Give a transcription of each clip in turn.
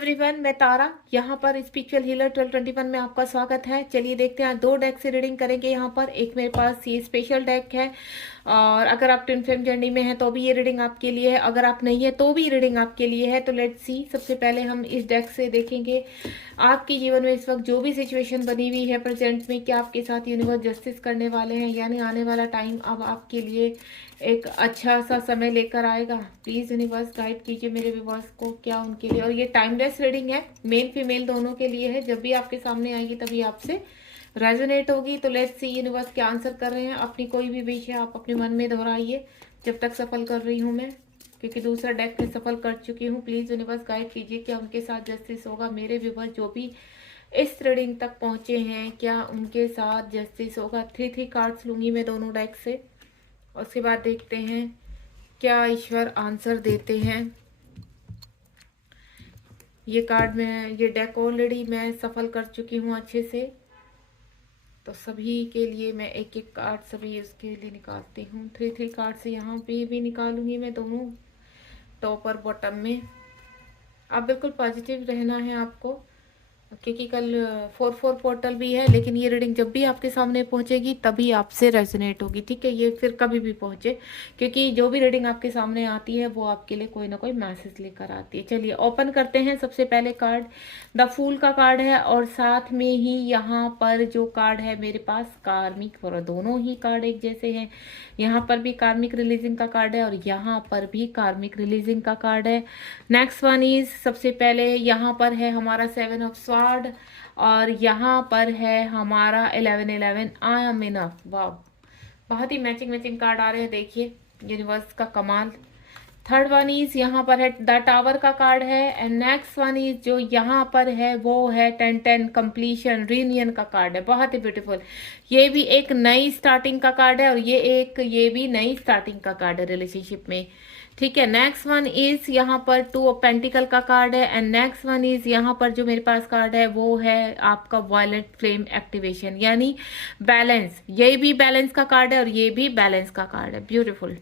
Everyone, मैं तारा यहाँ पर स्पिरिचुअल हीलर 1221 में आपका स्वागत है। चलिए देखते हैं, दो डेक से रीडिंग करेंगे। यहाँ पर एक मेरे पास ये स्पेशल डेक है और अगर आप ट्विन फ्लेम जर्नी में हैं तो भी ये रीडिंग आपके लिए है, अगर आप नहीं है तो भी रीडिंग आपके लिए है। तो लेट्स सी, सबसे पहले हम इस डेक से देखेंगे आपके जीवन में इस वक्त जो भी सिचुएशन बनी हुई है प्रेजेंट में, क्या आपके साथ यूनिवर्स जस्टिस करने वाले हैं, यानी आने वाला टाइम अब आपके लिए एक अच्छा सा समय लेकर आएगा। प्लीज यूनिवर्स गाइड कीजिए मेरे व्यूअर्स को, क्या उनके लिए। और ये टाइमलेस रीडिंग है, मेल फीमेल दोनों के लिए है। जब भी आपके सामने आएगी तभी आपसे रेजोनेट होगी। तो लेट्स सी यूनिवर्स क्या आंसर कर रहे हैं। अपनी कोई भी विश है आप अपने मन में दोहराइए जब तक सफल कर रही हूँ मैं, क्योंकि दूसरा डेक में सफल कर चुकी हूँ। प्लीज यूनिवर्स गाइड कीजिए क्या उनके साथ जस्टिस होगा। मेरे व्यूअर्स जो भी इस रीडिंग तक पहुंचे हैं, क्या उनके साथ जस्टिस होगा। 3 कार्ड्स लूंगी मैं दोनों डेक से, उसके बाद देखते हैं क्या ईश्वर आंसर देते हैं। ये कार्ड में, ये डेक ऑलरेडी मैं सफल कर चुकी हूँ अच्छे से, तो सभी के लिए मैं एक एक कार्ड सभी उसके लिए निकालती हूँ। 3 कार्ड से यहाँ पे भी निकालूंगी मैं दोनों, टॉप और बॉटम में। आप बिल्कुल पॉजिटिव रहना है आपको, क्योंकि कल 4 पोर्टल भी है, लेकिन ये रीडिंग जब भी आपके सामने पहुंचेगी तभी आपसे रेजोनेट होगी, ठीक है। ये फिर कभी भी पहुंचे, क्योंकि जो भी रीडिंग आपके सामने आती है वो आपके लिए कोई ना कोई मैसेज लेकर आती है। चलिए ओपन करते हैं। सबसे पहले कार्ड द फूल का कार्ड है और साथ में ही यहाँ पर जो कार्ड है मेरे पास कार्मिक, और दोनों ही कार्ड एक जैसे हैं। यहाँ पर भी कार्मिक रिलीजिंग का कार्ड है और यहाँ पर भी कार्मिक रिलीजिंग का कार्ड है। नेक्स्ट वन इज, सबसे पहले यहाँ पर है हमारा 7 ऑफ स्वार्ड और यहाँ पर है हमारा 11 आई एम इनफ। वाह, बहुत ही मैचिंग कार्ड आ रहे हैं, देखिए यूनिवर्स का कमाल। थर्ड वन इज, यहाँ पर है द टावर का कार्ड है। एंड नेक्स्ट वन इज जो यहाँ पर है वो है 10 कंप्लीशन रीयूनियन का कार्ड है। बहुत ही ब्यूटीफुल, ये भी एक नई स्टार्टिंग का कार्ड है और ये भी नई स्टार्टिंग का कार्ड है रिलेशनशिप में, ठीक है। नेक्स्ट वन इज यहाँ पर 2 ऑफ पेंटिकल का कार्ड है। एंड नेक्स्ट वन इज यहाँ पर जो मेरे पास कार्ड है वो है आपका वायलेट फ्लेम एक्टिवेशन, यानी बैलेंस। ये भी बैलेंस का कार्ड है और ये भी बैलेंस का कार्ड है, ब्यूटीफुल।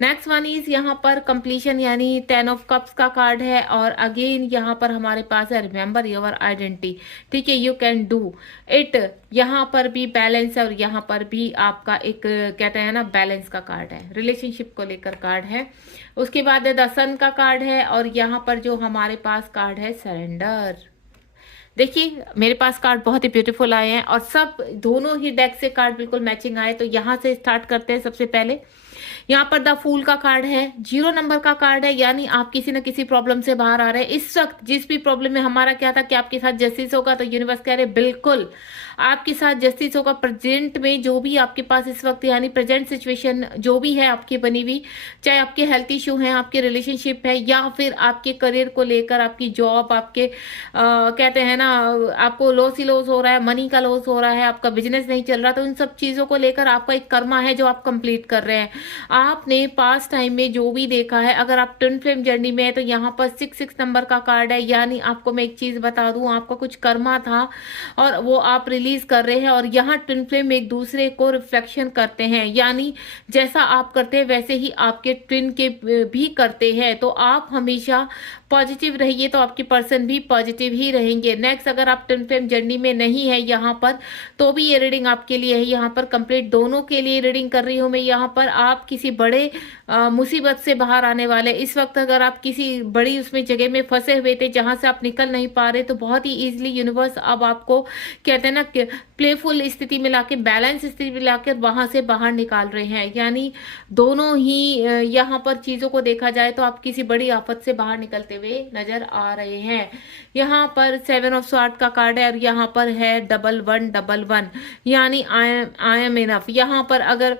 नेक्स्ट वन इज यहाँ पर कंप्लीशन, यानी 10 ऑफ कप्स का कार्ड है। और अगेन यहाँ पर हमारे पास है रिमेंबर योर आइडेंटिटी, ठीक है, यू कैन डू इट। यहाँ पर भी बैलेंस है और यहाँ पर भी आपका एक कहते हैं ना बैलेंस का कार्ड है, रिलेशनशिप को लेकर कार्ड है। उसके बाद द सन का कार्ड है और यहाँ पर जो हमारे पास कार्ड है सरेंडर। देखिए मेरे पास कार्ड बहुत ही ब्यूटीफुल आए हैं और सब दोनों ही डेक से कार्ड बिल्कुल मैचिंग आए। तो यहाँ से स्टार्ट करते हैं। सबसे पहले यहाँ पर द फूल का कार्ड है, 0 नंबर का कार्ड है, यानी आप किसी न किसी प्रॉब्लम से बाहर आ रहे हैं इस वक्त। जिस भी प्रॉब्लम में हमारा क्या था कि आपके साथ जस्टिस होगा, तो यूनिवर्स कह रहे बिल्कुल आपके साथ जस्टिस होगा। प्रेजेंट में जो भी आपके पास इस वक्त, यानी प्रेजेंट सिचुएशन जो भी है आपकी बनी हुई, चाहे आपके हेल्थ इशू है, आपके रिलेशनशिप है, या फिर आपके करियर को लेकर, आपकी जॉब, आपके कहते हैं ना आपको लॉस ही लॉस हो रहा है, मनी का लॉस हो रहा है, आपका बिजनेस नहीं चल रहा, तो इन सब चीजों को लेकर आपका एक कर्मा है जो आप कंप्लीट कर रहे हैं। आपने पास्ट टाइम में जो भी देखा है, अगर आप ट्विन फ्लेम जर्नी में है तो यहाँ पर 6 नंबर का कार्ड है, यानी आपको मैं एक चीज बता दूं, आपका कुछ कर्मा था और वो आप रिलीज कर रहे हैं। और यहाँ ट्विन फ्लेम एक दूसरे को रिफ्लेक्शन करते हैं, यानी जैसा आप करते हैं वैसे ही आपके ट्विन के भी करते हैं। तो आप हमेशा पॉजिटिव रहिए तो आपके पर्सन भी पॉजिटिव ही रहेंगे। नेक्स्ट, अगर आप ट्विन फ्लेम जर्नी में नहीं है यहाँ पर तो भी ये रीडिंग आपके लिए है। यहाँ पर कंप्लीट दोनों के लिए रीडिंग कर रही हूँ मैं। यहाँ पर आप किसी बड़े मुसीबत से बाहर आने वाले इस वक्त, अगर आप किसी बड़ी उसमें जगह में फंसे हुए थे जहां से आप निकल नहीं पा रहे, तो बहुत ही इजीली यूनिवर्स अब आपको कहते हैं ना प्लेफुल स्थिति में लाके, बैलेंस स्थिति में लाकर वहां से बाहर निकाल रहे हैं। यानी दोनों ही यहाँ पर चीजों को देखा जाए तो आप किसी बड़ी आफत से बाहर निकलते हुए नजर आ रहे हैं। यहाँ पर 7 ऑफ स्वार्ड का कार्ड है और यहाँ पर है 1111, यानी आई एम इनफ। यहाँ पर अगर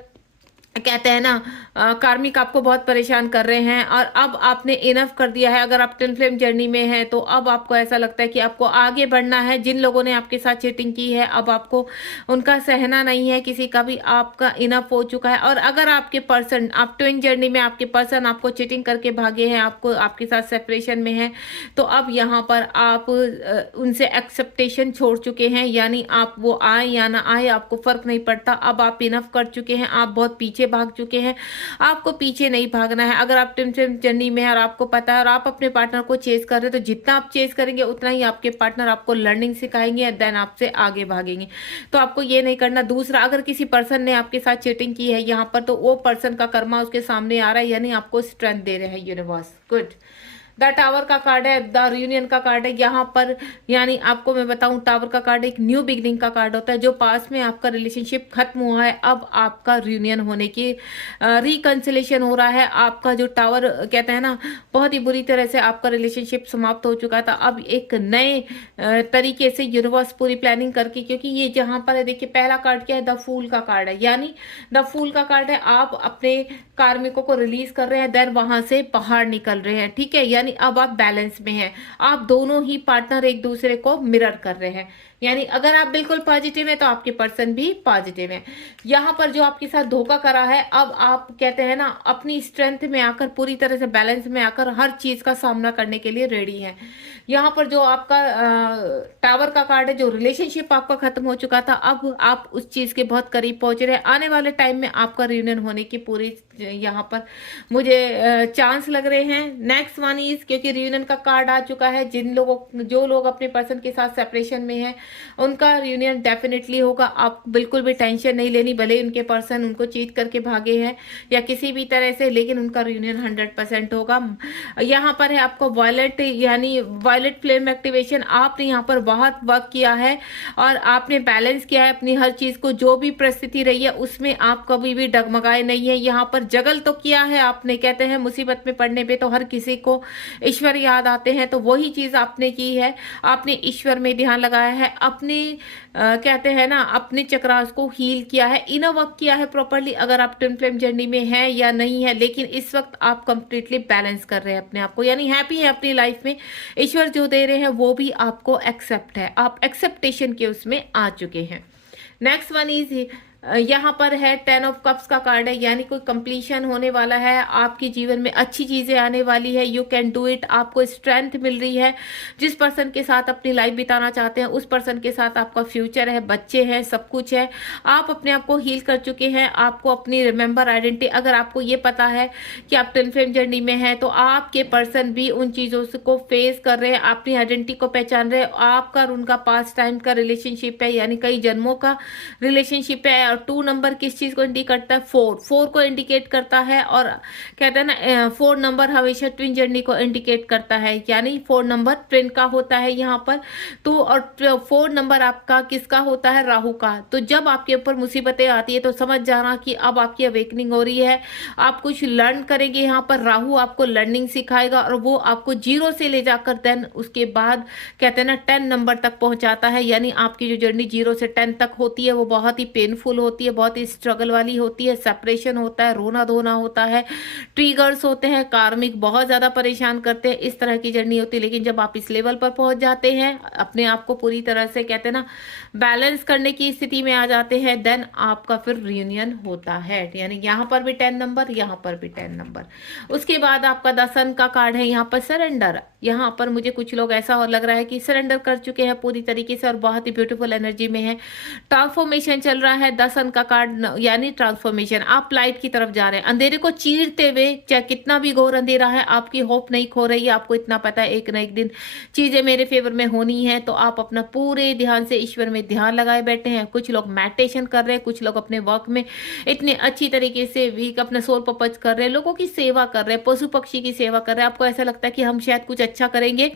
कहते हैं ना कार्मिक आपको बहुत परेशान कर रहे हैं और अब आपने इनफ कर दिया है, अगर आप ट्विन फ्लेम जर्नी में हैं तो अब आपको ऐसा लगता है कि आपको आगे बढ़ना है। जिन लोगों ने आपके साथ चीटिंग की है अब आपको उनका सहना नहीं है, किसी का भी आपका इनफ हो चुका है। और अगर आपके पर्सन, आप ट्विन जर्नी में आपके पर्सन आपको चीटिंग करके भागे हैं, आपको आपके साथ सेपरेशन में है, तो अब यहाँ पर आप उनसे एक्सेप्टेशन छोड़ चुके हैं, यानी आप वो आए या ना आए आपको फर्क नहीं पड़ता। अब आप इनफ कर चुके हैं, आप बहुत पीछे आगे भाग चुके हैं, आपको पीछे नहीं भागना है। अगर आप ट्विन फ्लेम जर्नी में है और आपको पता है और आप अपने पार्टनर को चेज कर रहे हैं, तो जितना आप चेज करेंगे उतना ही आपके पार्टनर आपको लर्निंग सिखाएंगे, देन आपसे आगे भागेंगे। तो आपको ये नहीं करना। दूसरा, अगर किसी पर्सन ने आपके साथ चीटिंग की है यहाँ पर, तो वो पर्सन का कर्मा उसके सामने आ रहा है, यानी आपको स्ट्रेंथ दे रहे हैं यूनिवर्स। गुड। द टावर का कार्ड है, द रियूनियन का कार्ड है यहाँ पर, यानी आपको मैं बताऊं, टावर का कार्ड एक न्यू बिगनिंग का कार्ड होता है। जो पास में आपका रिलेशनशिप खत्म हुआ है, अब आपका रियूनियन होने की रिकंसिलेशन हो रहा है। आपका जो टावर कहते हैं ना, बहुत ही बुरी तरह से आपका रिलेशनशिप समाप्त हो चुका था। अब एक नए तरीके से यूनिवर्स पूरी प्लानिंग करके, क्योंकि ये जहां पर है, देखिए पहला कार्ड क्या है, द फूल का कार्ड है, यानी द फूल का कार्ड है आप अपने कार्मिकों को रिलीज कर रहे हैं, देन वहां से बाहर निकल रहे हैं। ठीक है, यानी अब आप बैलेंस में हैं, आप दोनों ही पार्टनर एक दूसरे को मिरर कर रहे हैं। यानी अगर आप बिल्कुल पॉजिटिव है तो आपके पर्सन भी पॉजिटिव है। यहाँ पर जो आपके साथ धोखा करा है, अब आप कहते हैं ना, अपनी स्ट्रेंथ में आकर, पूरी तरह से बैलेंस में आकर हर चीज का सामना करने के लिए रेडी है। यहाँ पर जो आपका टावर का कार्ड है, जो रिलेशनशिप आपका खत्म हो चुका था, अब आप उस चीज के बहुत करीब पहुंच रहे हैं। आने वाले टाइम में आपका रियूनियन होने की पूरी यहाँ पर मुझे चांस लग रहे हैं। नेक्स्ट वन इज, क्योंकि रियूनियन का कार्ड आ चुका है, जो लोग अपने पर्सन के साथ सेपरेशन में है, उनका रियूनियन डेफिनेटली होगा। आप बिल्कुल भी टेंशन नहीं लेनी, भले उनके पर्सन उनको चीट करके भागे हैं या किसी भी तरह से, लेकिन उनका रियूनियन 100% होगा। यहाँ पर है आपको वॉयलेट, यानी वॉयलेट फ्लेम एक्टिवेशन। आपने यहाँ पर बहुत वर्क किया है और आपने बैलेंस किया है अपनी हर चीज को। जो भी परिस्थिति रही है उसमें आप कभी भी डगमगाए नहीं है। यहाँ पर जगल तो किया है आपने, कहते हैं मुसीबत में पड़ने पे तो हर किसी को ईश्वर याद आते हैं, तो वही चीज आपने की है। आपने ईश्वर में ध्यान लगाया है, अपने कहते हैं ना, अपने चक्रास को हील किया है, इनर वर्क किया है प्रॉपरली। अगर आप ट्विन फ्लेम जर्नी में है या नहीं है, लेकिन इस वक्त आप कंप्लीटली बैलेंस कर रहे हैं अपने आप को, यानी हैप्पी है अपनी लाइफ में। ईश्वर जो दे रहे हैं वो भी आपको एक्सेप्ट है, आप एक्सेप्टेशन के उसमें आ चुके हैं। नेक्स्ट वन इज, यहाँ पर है 10 ऑफ कप्स का कार्ड है, यानी कोई कंप्लीशन होने वाला है, आपके जीवन में अच्छी चीजें आने वाली है। यू कैन डू इट, आपको स्ट्रेंथ मिल रही है। जिस पर्सन के साथ अपनी लाइफ बिताना चाहते हैं, उस पर्सन के साथ आपका फ्यूचर है, बच्चे हैं, सब कुछ है। आप अपने आप को हील कर चुके हैं, आपको अपनी रिमेंबर आइडेंटिटी, अगर आपको ये पता है कि आप ट्विन फ्लेम जर्नी में है, तो आपके पर्सन भी उन चीजों को फेस कर रहे हैं, अपनी आइडेंटिटी को पहचान रहे हैं। आपका और उनका पास्ट टाइम का रिलेशनशिप है, यानी कई जन्मों का रिलेशनशिप है। 2 नंबर किस चीज को इंडिकेट करता है? 4 को इंडिकेट करता है, और कहते हैं ना 4 नंबर हमेशा ट्विन जर्नी को इंडिकेट करता है, यानी 4 नंबर ट्विन का होता है यहाँ पर। तो और 4 नंबर आपका किसका होता है? राहु का। तो जब आपके ऊपर मुसीबतें आती है तो समझ जाना कि अब आपकी अवेकनिंग हो रही है, आप कुछ लर्न करेंगे। यहाँ पर राहु आपको लर्निंग सिखाएगा और वो आपको 0 से ले जाकर देन उसके बाद कहते हैं ना 10 नंबर तक पहुंचाता है। यानी आपकी जो जर्नी 0 से 10 तक होती है वो बहुत ही पेनफुल होती है, बहुत ही स्ट्रगल वाली होती है। सेपरेशन होता है, रोना धोना होता है, ट्रिगर्स होते हैं, कार्मिक बहुत ज्यादा परेशान करते हैं, इस तरह की जर्नी होती है। लेकिन जब आप इस लेवल पर पहुंच जाते हैं, अपने आप को पूरी तरह से कहते हैं ना बैलेंस करने की स्थिति में आ जाते हैं, देन आपका फिर रियूनियन होता है। यानी यहाँ पर भी 10 नंबर, यहाँ पर भी 10 नंबर। उसके बाद आपका 10 सन का कार्ड है, यहाँ पर सरेंडर। यहाँ पर मुझे कुछ लोग ऐसा और लग रहा है कि सरेंडर कर चुके हैं पूरी तरीके से और बहुत ही ब्यूटीफुल एनर्जी में है। ट्रांसफॉर्मेशन चल रहा है। 10 सन का कार्ड यानी ट्रांसफॉर्मेशन, आप लाइट की तरफ जा रहे हैं, अंधेरे को चीरते हुए। चाहे कितना भी घोर अंधेरा है, आपकी होप नहीं खो रही है। आपको इतना पता है एक ना एक दिन चीजें मेरे फेवर में होनी है, तो आप अपना पूरे ध्यान से ईश्वर में ध्यान लगाए बैठे हैं। कुछ लोग मेडिटेशन कर रहे हैं, कुछ लोग अपने वर्क में इतने अच्छी तरीके से वीक अपना सोल पर्पज कर रहे हैं, लोगों की सेवा कर रहे हैं, पशु पक्षी की सेवा कर रहे हैं। आपको ऐसा लगता है कि हम शायद कुछ अच्छा करेंगे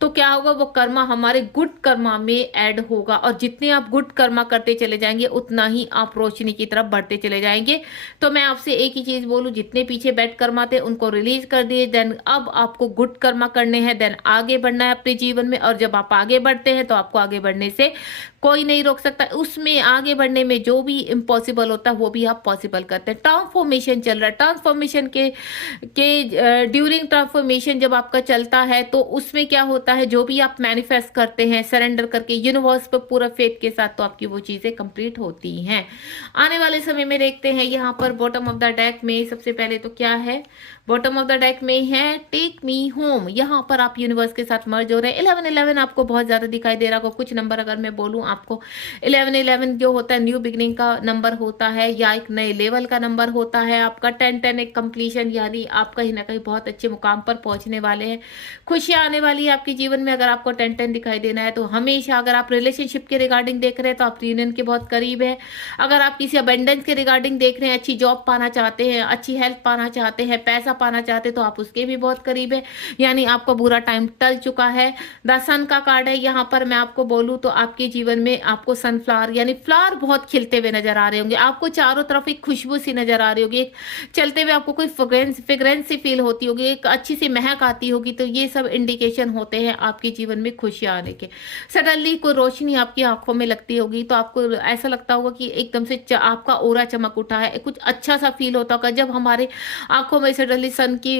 तो क्या होगा, वो कर्मा हमारे गुड कर्मा में ऐड होगा, और जितने आप गुड कर्मा करते चले जाएंगे उतना ही आप रोशनी की तरफ बढ़ते चले जाएंगे। तो मैं आपसे एक ही चीज बोलूं, जितने पीछे बैड कर्मा थे उनको रिलीज कर दिए, देन अब आपको गुड कर्मा करने हैं, देन आगे बढ़ना है अपने जीवन में। और जब आप आगे बढ़ते हैं तो आपको आगे बढ़ने से कोई नहीं रोक सकता। उसमें आगे बढ़ने में जो भी इम्पॉसिबल होता है वो भी आप पॉसिबल करते हैं। ट्रांसफॉर्मेशन चल रहा है, ट्रांसफॉर्मेशन के ड्यूरिंग ट्रांसफॉर्मेशन जब आपका चलता है तो उसमें क्या होता है, जो भी आप मैनिफेस्ट करते हैं सरेंडर करके यूनिवर्स पर पूरा फेथ के साथ, तो आपकी वो चीजें कंप्लीट होती हैं। आने वाले समय में देखते हैं यहाँ पर बॉटम ऑफ द डेक में सबसे पहले तो क्या है, बॉटम ऑफ द डेक में है टेक मी होम, यहाँ पर आप यूनिवर्स के साथ मर्ज हो रहे हैं। 1111 आपको बहुत ज्यादा दिखाई दे रहा होगा। कुछ नंबर अगर मैं बोलूँ आपको, 1111 जो होता है न्यू बिगनिंग का नंबर होता है या एक नए लेवल का नंबर होता है आपका। 1010 एक कंप्लीशन, यानी आप कहीं ना कहीं बहुत अच्छे मुकाम पर पहुंचने वाले हैं। खुशियां आने वाली है आपके जीवन में। अगर आपको 1010 दिखाई देना है तो हमेशा, अगर आप रिलेशनशिप के रिगार्डिंग देख रहे हैं तो आप यूनियन के बहुत करीब है। अगर आप किसी अबेंडेंस के रिगार्डिंग देख रहे हैं, अच्छी जॉब पाना चाहते हैं, अच्छी हेल्थ पाना चाहते हैं, पैसा पाना चाहते हैं, तो आप उसके भी बहुत करीब है, यानी आपका बुरा टाइम टल चुका है। द सन का कार्ड है यहाँ पर। मैं आपको बोलूँ तो आपके जीवन में आपको सनफ्लावर यानी फ्लावर बहुत खिलते हुए नजर आ रहे होंगे। आपको चारों तरफ एक खुशबू सी नजर आ रही होगी, एक चलते हुए आपको कोई फ्रेग्रेंस सी फील होती होगी, एक अच्छी सी महक आती होगी। तो ये सब इंडिकेशन होते हैं आपके जीवन में खुशियां आने के। सडनली कोई रोशनी आपकी आंखों में लगती होगी तो आपको ऐसा लगता होगा कि एकदम से आपका ओरा चमक उठा है, कुछ अच्छा सा फील होता होगा जब हमारे आंखों में सडनली सन की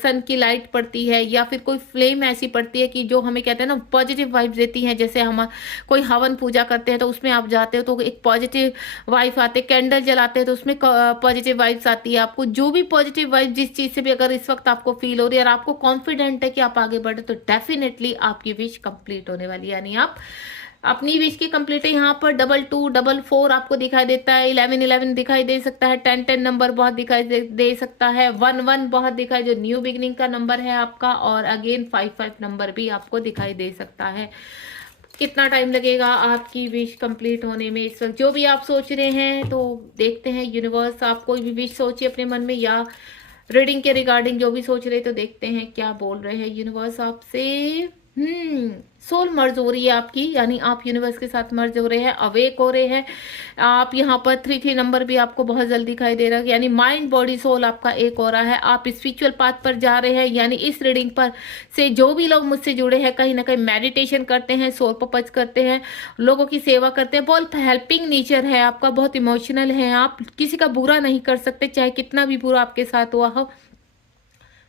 सन की लाइट पड़ती है, या फिर कोई फ्लेम ऐसी पड़ती है कि जो हमें कहते हैं ना पॉजिटिव वाइब्स देती हैं। जैसे हम कोई हवन पूजा करते हैं तो उसमें आप जाते हो तो एक पॉजिटिव वाइब आते, कैंडल जलाते हैं तो उसमें पॉजिटिव वाइब्स आती है। आपको जो भी पॉजिटिव वाइब जिस चीज से भी अगर इस वक्त आपको फील हो रही है और आपको कॉन्फिडेंट है कि आप आगे बढ़े, तो डेफिनेटली आपकी विश कंप्लीट होने वाली है। यानी आप अपनी विश की कंप्लीट है। यहाँ पर 22, 44 आपको दिखाई देता है, 11 दिखाई दे सकता है, 10 नंबर बहुत दिखाई दे सकता है, 11 बहुत दिखाई, जो न्यू बिगनिंग का नंबर है आपका, और अगेन 55 नंबर भी आपको दिखाई दे सकता है। कितना टाइम लगेगा आपकी विश कंप्लीट होने में? इस वक्त जो भी आप सोच रहे हैं तो देखते हैं यूनिवर्स, आप कोई भी विश सोचिए अपने मन में या रीडिंग के रिगार्डिंग जो भी सोच रहे, तो देखते हैं क्या बोल रहे हैं यूनिवर्स आपसे। सोल मर्ज हो रही है आपकी, यानी आप यूनिवर्स के साथ मर्ज हो रहे हैं, अवेक हो रहे हैं आप। यहाँ पर 33 नंबर भी आपको बहुत जल्दी दिखाई दे रहा है, यानी माइंड बॉडी सोल आपका एक हो रहा है। आप स्पिरिचुअल पाथ पर जा रहे हैं, यानी इस रीडिंग पर से जो भी लोग मुझसे जुड़े हैं कहीं ना कहीं मेडिटेशन करते हैं, सोल पर्पज करते हैं, लोगों की सेवा करते हैं, बहुत हेल्पिंग नेचर है आपका, बहुत इमोशनल है आप, किसी का बुरा नहीं कर सकते चाहे कितना भी बुरा आपके साथ हुआ हो,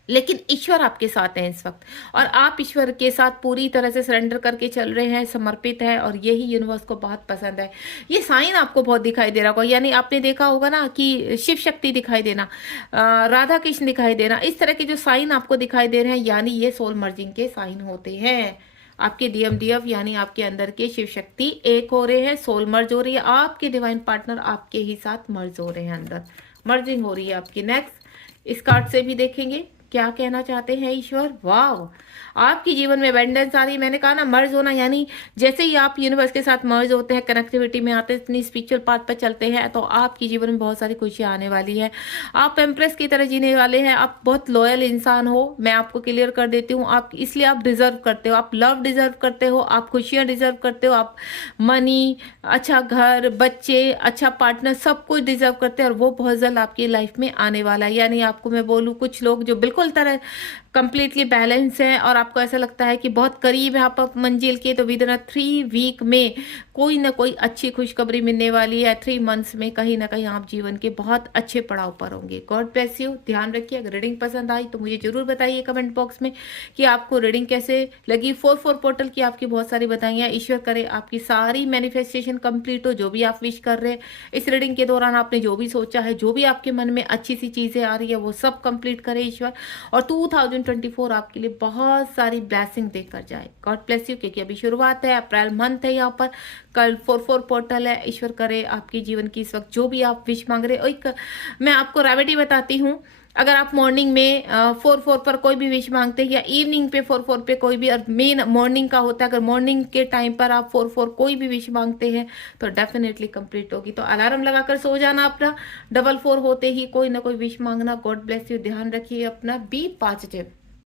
लेकिन ईश्वर आपके साथ है इस वक्त, और आप ईश्वर के साथ पूरी तरह से सरेंडर करके चल रहे हैं, समर्पित है, और यही यूनिवर्स को बहुत पसंद है। ये साइन आपको बहुत दिखाई दे रहा होगा, यानी आपने देखा होगा ना कि शिव शक्ति दिखाई देना, राधा कृष्ण दिखाई देना, इस तरह के जो साइन आपको दिखाई दे रहे हैं, यानी ये सोल मर्जिंग के साइन होते हैं। आपके डीएमडीएफ यानी आपके अंदर के शिव शक्ति एक हो रहे हैं, सोल मर्ज हो रही है, आपके डिवाइन पार्टनर आपके ही साथ मर्ज हो रहे हैं, अंदर मर्जिंग हो रही है आपकी। नेक्स्ट इस कार्ड से भी देखेंगे क्या कहना चाहते हैं ईश्वर। वाह, आपके जीवन में अबंडेंस आ रही है। मैंने कहा ना मर्ज होना, यानी जैसे ही आप यूनिवर्स के साथ मर्ज होते हैं, कनेक्टिविटी में आते हैं, इतनी स्पिरिचुअल पाथ पर चलते हैं, तो आपके जीवन में बहुत सारी खुशियां आने वाली है। आप एम्प्रेस की तरह जीने वाले हैं, आप बहुत लॉयल इंसान हो, मैं आपको क्लियर कर देती हूँ। आप इसलिए आप डिजर्व करते हो, आप लव डिजर्व करते हो, आप खुशियां डिजर्व करते हो, आप मनी, अच्छा घर, बच्चे, अच्छा पार्टनर, सब कुछ डिजर्व करते हैं, और वो बहुत जल्द आपकी लाइफ में आने वाला है। यानी आपको मैं बोलूँ, कुछ लोग जो बिल्कुल तरह कंप्लीटली बैलेंस है और आपको ऐसा लगता है कि बहुत करीब है आप मंजिल के, तो विद इन 3 वीक में कोई ना कोई अच्छी खुशखबरी मिलने वाली है। 3 मंथ्स में कहीं ना कहीं आप जीवन के बहुत अच्छे पड़ाव पर होंगे। God bless you. ध्यान रखिए, अगर रीडिंग पसंद आई तो मुझे जरूर बताइए कमेंट बॉक्स में कि आपको रीडिंग कैसे लगी। 4 पोर्टल की आपकी बहुत सारी बताइए। ईश्वर करे आपकी सारी मैनिफेस्टेशन कंप्लीट हो, जो भी आप विश कर रहे हैं इस रीडिंग के दौरान, आपने जो भी सोचा है, जो भी आपके मन में अच्छी सी चीजें आ रही है, वो सब कंप्लीट करे ईश्वर, और 2024 आपके लिए बहुत सारी ब्लेसिंग देकर जाए। God bless you. क्योंकि अभी शुरुआत है, अप्रैल मंथ है, यहाँ पर कल 4 पोर्टल है। ईश्वर करे आपके जीवन की इस वक्त जो भी आप विश मांग रहे हो। एक मैं आपको रेमेडी बताती हूँ, अगर आप मॉर्निंग में 4 पर कोई भी विश मांगते हैं, या इवनिंग पे 4 पे कोई भी, और मेन मॉर्निंग का होता है, अगर मॉर्निंग के टाइम पर आप 4 कोई भी विश मांगते हैं तो डेफिनेटली कंप्लीट होगी। तो अलार्म लगाकर सो जाना अपना, 4 होते ही कोई ना कोई विश मांगना। God bless you. ध्यान रखिए अपना, बी पॉजिटिव।